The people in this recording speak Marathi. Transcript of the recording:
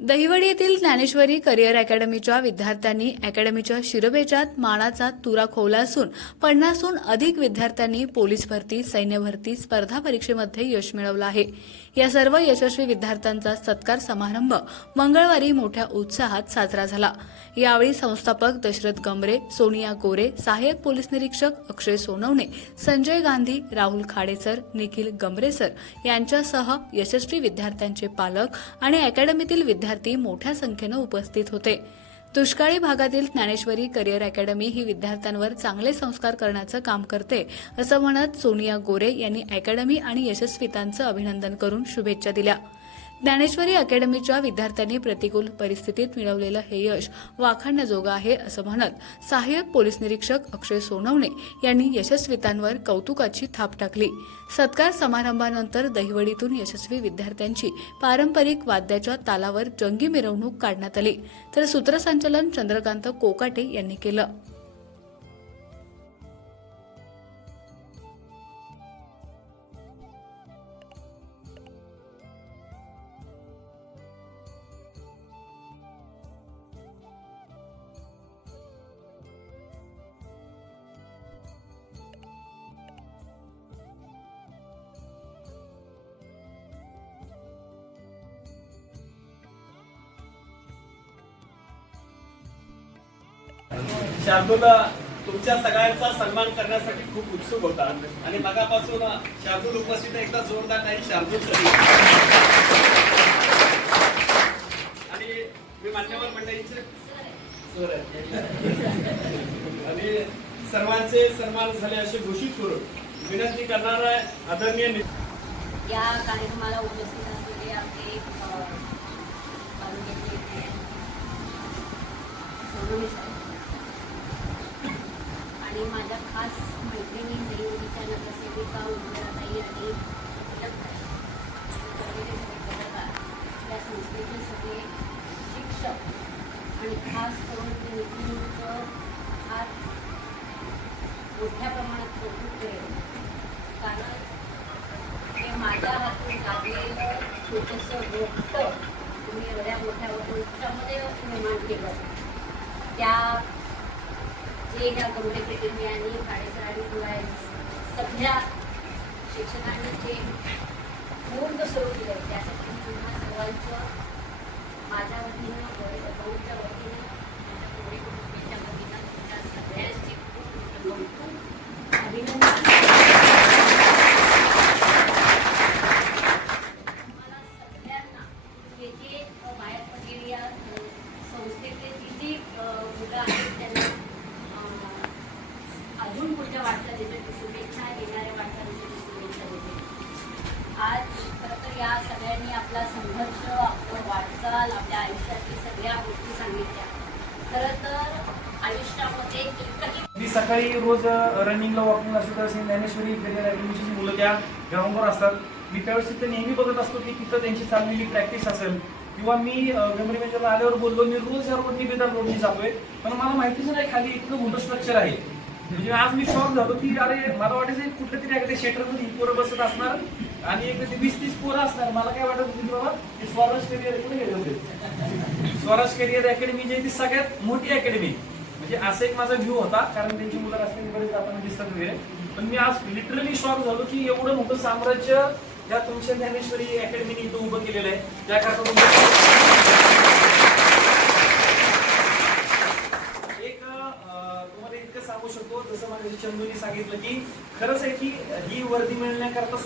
दहिवडी येथील ज्ञानेश्वरी करिअर अकॅडमीच्या विद्यार्थ्यांनी अकॅडमीच्या शिरबेच्यात मानाचा तुरा खोवला असून 50हून अधिक विद्यार्थ्यांनी पोलीस भरती, सैन्य भरती स्पर्धा परीक्षेमध्ये यश मिळवलं आहे। या सर्व यशस्वी विद्यार्थ्यांचा सत्कार समारंभ मंगळवारी मोठ्या उत्साहात साजरा झाला। यावेळी संस्थापक दशरथ गमरे, सोनिया गोरे, सहाय्यक पोलीस निरीक्षक अक्षय सोनवणे, संजय गांधी, राहुल खाडेसर, निखिल गमरेसर यांच्यासह यशस्वी विद्यार्थ्यांचे पालक आणि अकॅडमीतील विद्यार्थी मोठ्या संख्येने उपस्थित होते। दुष्काळी भागातील ज्ञानेश्वरी करिअर अकॅडमी ही विद्यार्थ्यांवर चांगले संस्कार करण्याचं काम करते असं म्हणत सोनिया गोरे यांनी अकॅडमी आणि यशस्वीतांचं अभिनंदन करून शुभेच्छा दिल्या। ज्ञानेश्वरी अकॅडमीच्या विद्यार्थ्यांनी प्रतिकूल परिस्थितीत मिळवलेलं हे यश वाखाणण्याजोगं आहे असं म्हणत सहाय्यक पोलीस निरीक्षक अक्षय सोनवणे यांनी यशस्वीतांवर कौतुकाची थाप टाकली। सत्कार समारंभानंतर दहिवडीतून यशस्वी विद्यार्थ्यांची पारंपरिक वाद्याच्या तालावर जंगी मिरवणूक काढण्यात आली, तर सूत्रसंचालन चंद्रकांत कोकाटे यांनी केलं। शार्दूल तुमच्या सगळ्यांचा सन्मान करण्यासाठी खूप उत्सुक होता आणि मगापासून शार्दूल उपस्थित आहे। एकदा जोरदार काही शार्दूलसाठी। आणि मी मान्यवर मंडळींचे सर आणि सर्वांचे सन्मान झाले असे घोषित करून विनंती करणार आहे आदरणीय या कार्यक्रमाला उपस्थित असलेले आपले आणि माझ्या खास मैत्रिणी दहिवडीच्या नगरसेविका उज्ज्वलाताई आणि या संस्थेचे सगळे शिक्षक आणि खास करून नितीनचं फार मोठ्या प्रमाणात कौतुक केलं, कारण ते माझ्या हातून लागलेलं छोटंसं रोपटं तुम्ही एवढ्या मोठ्या वृक्षामध्ये निर्माण केलं। त्या जे ह्या गमरे अकॅडमी आणि खाडेसर आणि सगळ्या शिक्षकांनी जे पूर्ण सुरू केलं त्यासाठी पुन्हा सर्वांचं माझ्या वतीनं गौरवच्या वतीनं माझ्या कुटुंबाच्या वतीनं तुमच्या सगळ्यांची खूप अभिनंदन। मला सगळ्यांना हे जे बाहेर पडलेली या संस्थेतले जी मुलं आहेत त्यांना अजून पुढच्या वाटचालीसाठी शुभेच्छा, येणाऱ्या वाटचालीसाठी शुभेच्छा देते। आज खरं तर या सगळ्यांनी आपला संघर्ष, आपलं वाटचाल, आपल्या आयुष्यातील सगळ्या गोष्टी सांगितल्या। खरं तर आयुष्यामध्ये एकही मी सकाळी रोज रनिंगला वॉकिंग असतो तर ज्ञानेश्वरी करिअर अकॅडमीची मुलं त्या ग्राउंडवर असतात। मी त्यावेळेस तिथे नेहमी बघत असतो की तिथं त्यांची चाललेली प्रॅक्टिस असेल किंवा मी गमरे मेजरला आल्यावर बोललो मी रोज या रोडनी बेदार रोडनी जातोय, पण मला माहितीच नाही खाली इतकं मोठं स्ट्रक्चर आहे। म्हणजे आज मी शॉक झालो की अरे मला वाटायचं कुठल्या तरी एखाद्या शेटरमध्ये ही पोरं बसत असणार आणि एक 20-30 पोरं असणार। मला काय वाटत होती बाबा हे स्वराज करिअर कुठे गेले होते। स्वराज करिअर अकॅडमी जी ती सगळ्यात मोठी अकॅडमी, म्हणजे असं एक माझा व्ह्यू होता, कारण त्यांची मुलं रस्त्याने बरेच जाताना दिसतात वगैरे। पण मी आज लिटरली शॉक झालो की एवढं मोठं साम्राज्य या तुमच्या ज्ञानेश्वरी अकॅडमीने इथं उभं केलेलं आहे। त्याकरता सांगू शकतो, जसं माझ्या चंदूने सांगितलं की खरंच आहे की ही वर्दी मिळण्याकरता